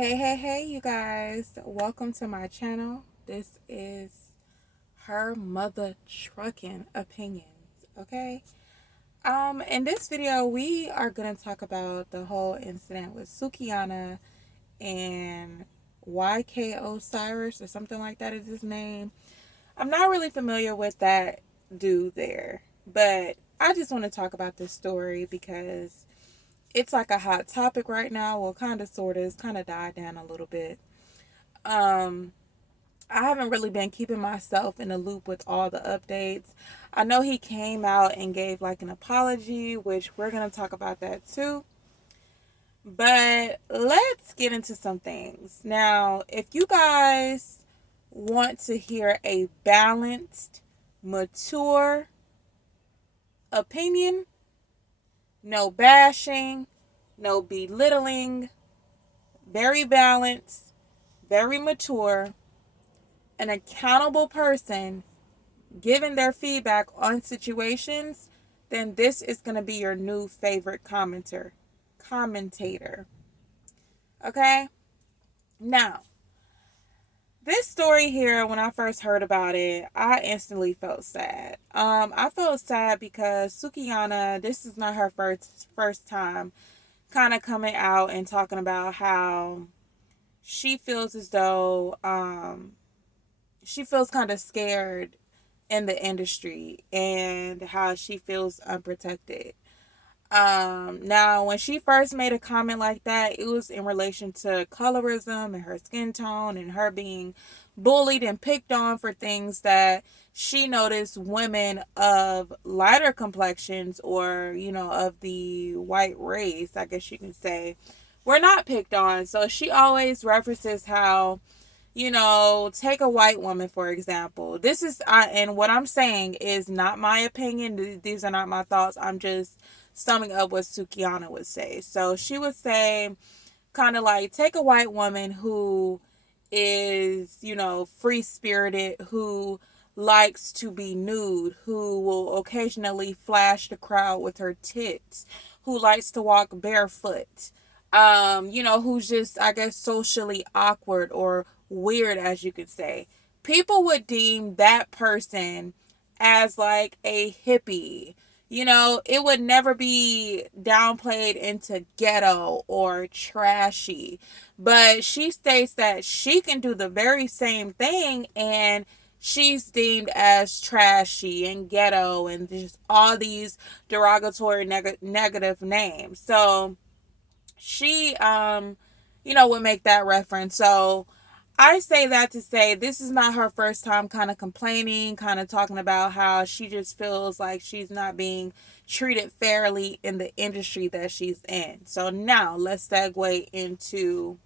Hey, you guys. Welcome to my channel. This is her mother trucking opinions, okay? In this video, we are going to talk about the whole incident with Sukihana and Osiris or something like that is his name. I'm not really familiar with that dude there, but I just want to talk about this story because it's like a hot topic right now. Well, kind of, sort of. It's kind of died down a little bit. Um, I haven't really been keeping myself in the loop with all the updates. I know he came out and gave like an apology, which we're going to talk about that too. But let's get into some things. Now, if you guys want to hear a balanced, mature opinion, no bashing, no belittling, very balanced, very mature, an accountable person giving their feedback on situations, then this is going to be your new favorite commentator. Okay? Now, this story here, when I first heard about it, I instantly felt sad. I felt sad because Sukihana, this is not her first time kind of coming out and talking about how she feels as though she feels kind of scared in the industry and how she feels unprotected. Now, when she first made a comment like that, it was in relation to colorism and her skin tone and her being bullied and picked on for things that she noticed women of lighter complexions or, of the white race, I guess you can say, were not picked on. So she always references how, take a white woman, for example. And what I'm saying is not my opinion. These are not my thoughts. I'm just summing up what Sukihana would say. So she would say, kind of like, take a white woman who is, free spirited, who likes to be nude, who will occasionally flash the crowd with her tits, who likes to walk barefoot, who's just, I guess, socially awkward or weird, as you could say. People would deem that person as like a hippie. It would never be downplayed into ghetto or trashy. But she states that she can do the very same thing and she's deemed as trashy and ghetto and just all these derogatory negative names. So she would make that reference. So I say that to say this is not her first time kind of complaining, kind of talking about how she just feels like she's not being treated fairly in the industry that she's in. So now let's segue into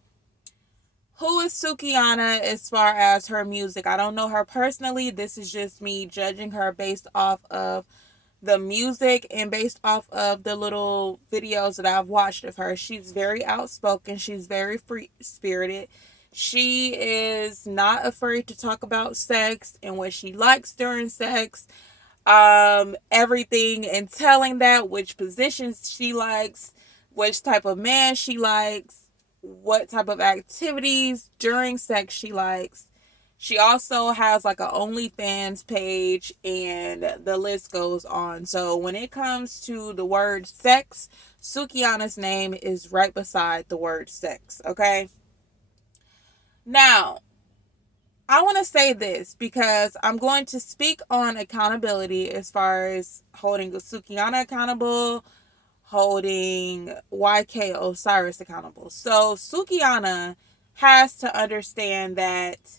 who is Sukihana as far as her music. I don't know her personally. This is just me judging her based off of the music and based off of the little videos that I've watched of her. She's very outspoken. She's very free spirited. She is not afraid to talk about sex and what she likes during sex. Everything and telling that which positions she likes, which type of man she likes, what type of activities during sex she likes. She also has like a OnlyFans page and the list goes on. So when it comes to the word sex, Sukihana's name is right beside the word sex, okay? Now, I want to say this because I'm going to speak on accountability as far as holding Sukihana accountable, holding Osiris accountable. So Sukihana has to understand that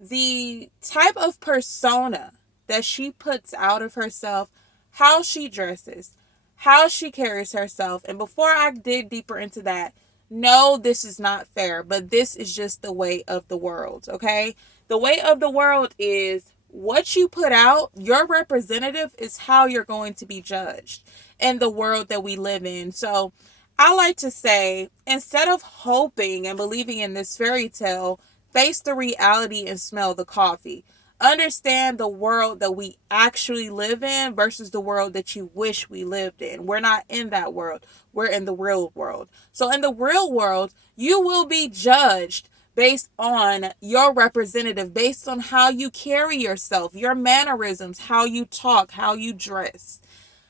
the type of persona that she puts out of herself, how she dresses, how she carries herself. And before I dig deeper into that, no, this is not fair, but this is just the way of the world, okay? The way of the world is what you put out, your representative is how you're going to be judged in the world that we live in. So I like to say, instead of hoping and believing in this fairy tale, face the reality and smell the coffee. understand the world that we actually live in versus the world that you wish we lived in. We're not in that world. We're in the real world. So in the real world, you will be judged based on your representative, based on how you carry yourself, your mannerisms, how you talk, how you dress,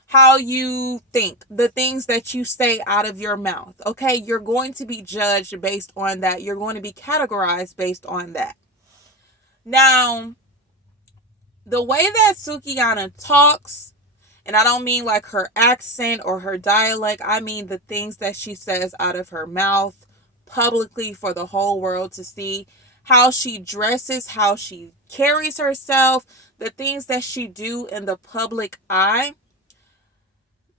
how you think, the things that you say out of your mouth. Okay, you're going to be judged based on that. You're going to be categorized based on that. Now, the way that Sukihana talks, and I don't mean like her accent or her dialect, I mean the things that she says out of her mouth publicly for the whole world to see, how she dresses, how she carries herself, the things that she do in the public eye.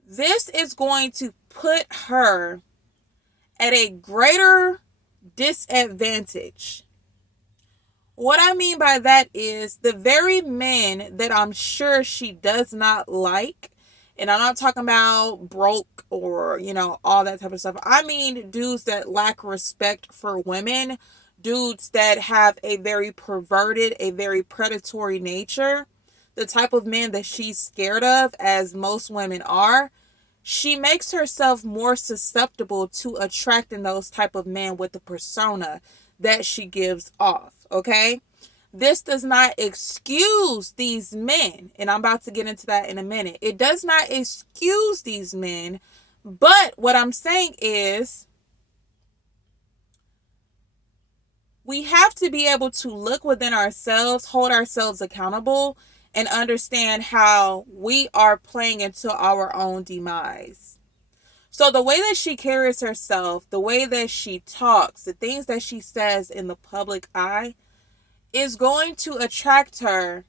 This is going to put her at a greater disadvantage. What I mean by that is the very men that I'm sure she does not like, and I'm not talking about broke or, all that type of stuff. I mean dudes that lack respect for women, dudes that have a very perverted, a very predatory nature, the type of men that she's scared of, as most women are. She makes herself more susceptible to attracting those type of men with the persona that she gives off. Okay, this does not excuse these men, and I'm about to get into that in a minute. It does not excuse these men, but what I'm saying is we have to be able to look within ourselves, hold ourselves accountable, and understand how we are playing into our own demise. So the way that she carries herself, the way that she talks, the things that she says in the public eye is going to attract her.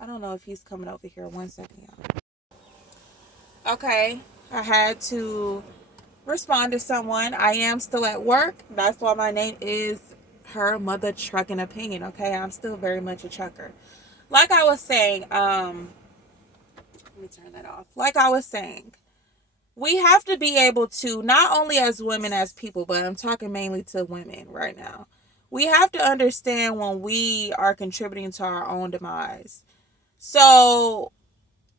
I don't know if he's coming over here. 1 second, y'all. Okay, I had to respond to someone. I am still at work. That's why my name is Her Mother Trucking Opinion. Okay, I'm still very much a trucker. Like I was saying, let me turn that off. Like I was saying, we have to be able to, not only as women, as people, but I'm talking mainly to women right now. We have to understand when we are contributing to our own demise. So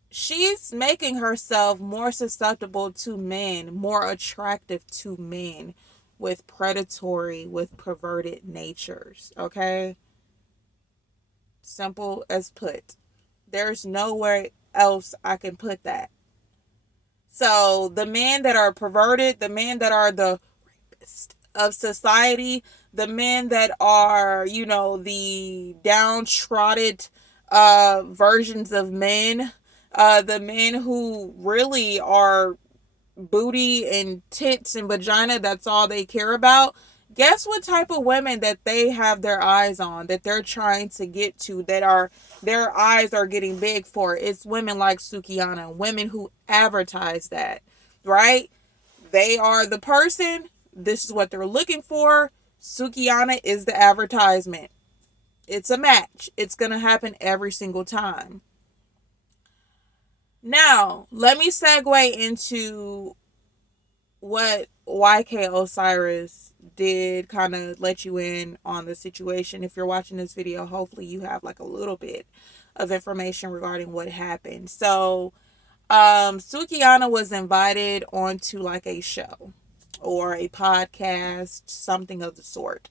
she's making herself more susceptible to men, more attractive to men with predatory, with perverted natures. Okay? Simple as put. There's nowhere else I can put that. So the men that are perverted, the men that are the rapist of society, the men that are, the downtrodden versions of men, the men who really are booty and tits and vagina, that's all they care about. Guess what type of women that they have their eyes on, that they're trying to get to, that are their eyes are getting big for? It's women like Sukihana, women who advertise that, right? They are the person. This is what they're looking for. Sukihana is the advertisement. It's a match. It's going to happen every single time. Now, let me segue into what YK Osiris did, kind of let you in on the situation. If you're watching this video, hopefully you have like a little bit of information regarding what happened. So, Sukihana was invited onto like a show or a podcast, something of the sort.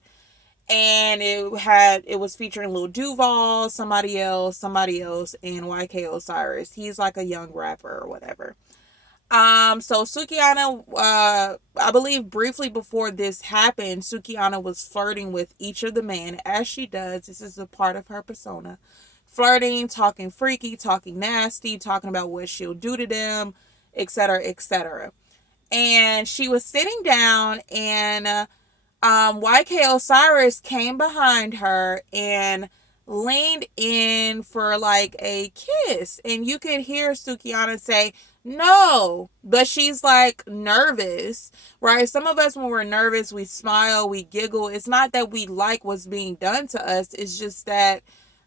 And it was featuring Lil Duval, somebody else, and YK Osiris. He's like a young rapper or whatever. So Sukihana, I believe briefly before this happened, Sukihana was flirting with each of the men, as she does. This is a part of her persona. Flirting, talking freaky, talking nasty, talking about what she'll do to them, etc., etc. And she was sitting down, and YK Osiris came behind her and leaned in for like a kiss, and you could hear Sukihana say no, but she's like nervous, right? Some of us, when we're nervous, we smile, we giggle. It's not that we like what's being done to us, it's just that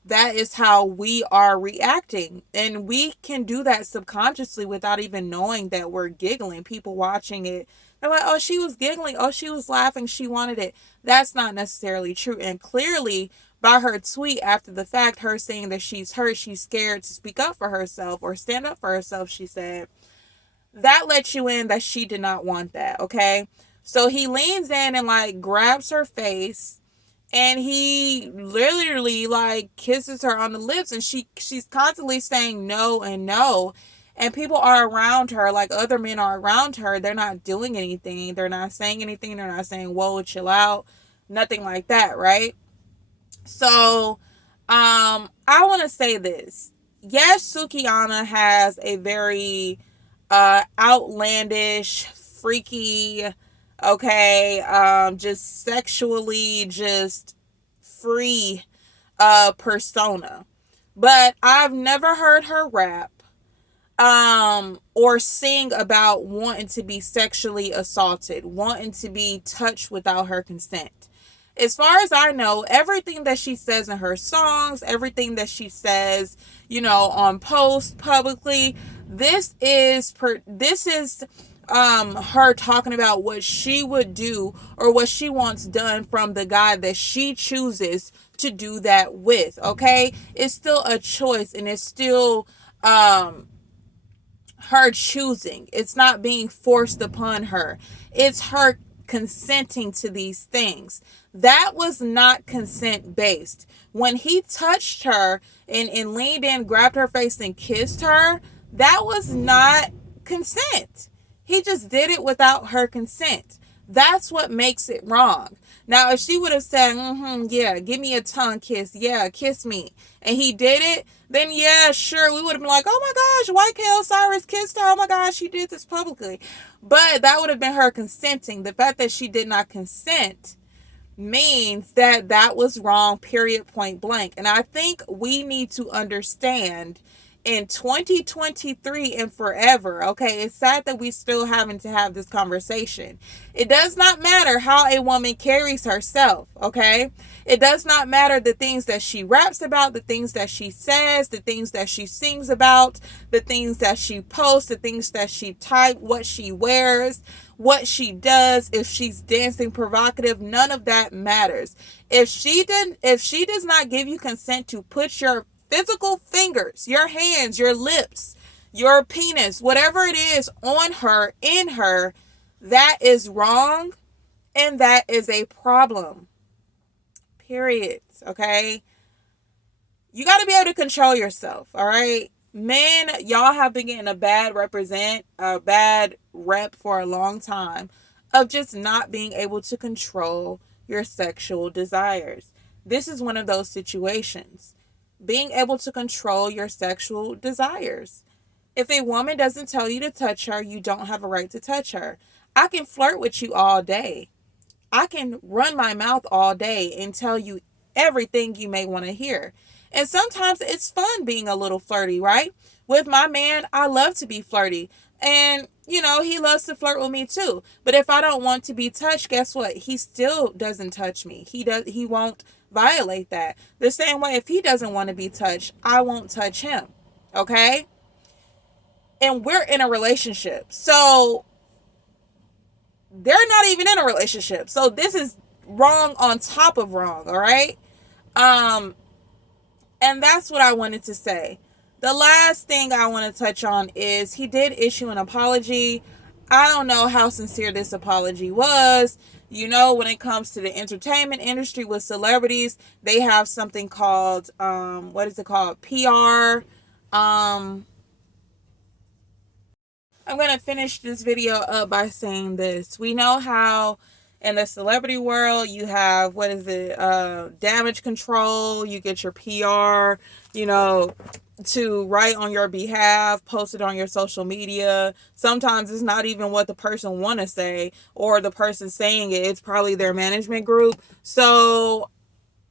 is how we are reacting, and we can do that subconsciously without even knowing that we're giggling. People watching it, they're like, oh, she was giggling, oh, she was laughing, she wanted it. That's not necessarily true. And clearly by her tweet after the fact, her saying that she's hurt, she's scared to speak up for herself or stand up for herself, she said, that lets you in that she did not want that, okay? So he leans in and like grabs her face, and he literally like kisses her on the lips, and she's constantly saying no and no. And people are around her, like other men are around her. They're not doing anything. They're not saying anything. They're not saying, whoa, chill out. Nothing like that, right? So, I want to say this. Yes, Sukihana has a very outlandish, freaky, okay, just sexually just free persona. But I've never heard her rap or sing about wanting to be sexually assaulted, wanting to be touched without her consent. As far as I know, everything that she says in her songs, everything that she says, on posts publicly, this is her talking about what she would do or what she wants done from the guy that she chooses to do that with. Okay, it's still a choice, and it's still her choosing. It's not being forced upon her. It's her consenting to these things. That was not consent based. When he touched her and leaned in, grabbed her face, and kissed her, that was not consent. He just did it without her consent. That's what makes it wrong. Now, if she would have said, yeah, give me a tongue kiss, yeah, kiss me, and he did it, then yeah, sure, we would have been like, oh my gosh, why can't Osiris kissed her? Oh my gosh, she did this publicly. But that would have been her consenting. The fact that she did not consent means that that was wrong, period, point blank. And I think we need to understand in 2023 and forever, okay, it's sad that we still having to have this conversation. It does not matter how a woman carries herself, okay? It does not matter the things that she raps about, the things that she says, the things that she sings about, the things that she posts, the things that she types, what she wears, what she does, if she's dancing provocative, none of that matters. If she does not give you consent to put your physical fingers, your hands, your lips, your penis, whatever it is on her, in her, that is wrong, and that is a problem. Period. Okay? You got to be able to control yourself, all right? Men, y'all have been getting a bad rep for a long time of just not being able to control your sexual desires. This is one of those situations. Being able to control your sexual desires. If a woman doesn't tell you to touch her, you don't have a right to touch her. I can flirt with you all day. I can run my mouth all day and tell you everything you may want to hear. And sometimes it's fun being a little flirty, right? With my man, I love to be flirty. And, he loves to flirt with me too. But if I don't want to be touched, guess what? He still doesn't touch me. He won't violate that. The same way, if he doesn't want to be touched, I won't touch him. Okay? And we're in a relationship. So they're not even in a relationship. So this is wrong on top of wrong, all right? And that's what I wanted to say. The last thing I want to touch on is he did issue an apology. I don't know how sincere this apology was. When it comes to the entertainment industry with celebrities, they have something called, what is it called? PR. I'm going to finish this video up by saying this. We know how in the celebrity world you have, damage control. You get your PR, to write on your behalf, post it on your social media. Sometimes it's not even what the person want to say or the person saying it. It's probably their management group. So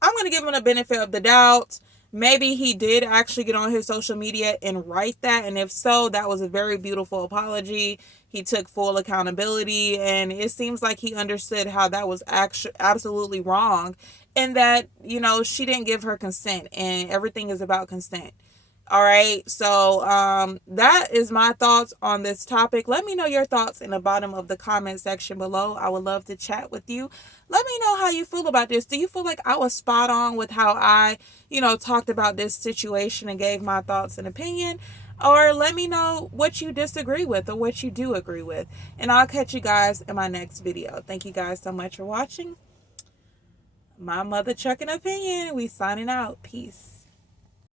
I'm going to give him the benefit of the doubt. Maybe he did actually get on his social media and write that. And if so, that was a very beautiful apology. He took full accountability, and it seems like he understood how that was actually absolutely wrong, and that, she didn't give her consent, and everything is about consent. All right. So that is my thoughts on this topic. Let me know your thoughts in the bottom of the comment section below. I would love to chat with you. Let me know how you feel about this. Do you feel like I was spot on with how I, talked about this situation and gave my thoughts and opinion? Or let me know what you disagree with or what you do agree with. And I'll catch you guys in my next video. Thank you guys so much for watching. My Mother Trucking Opinion. We signing out. Peace.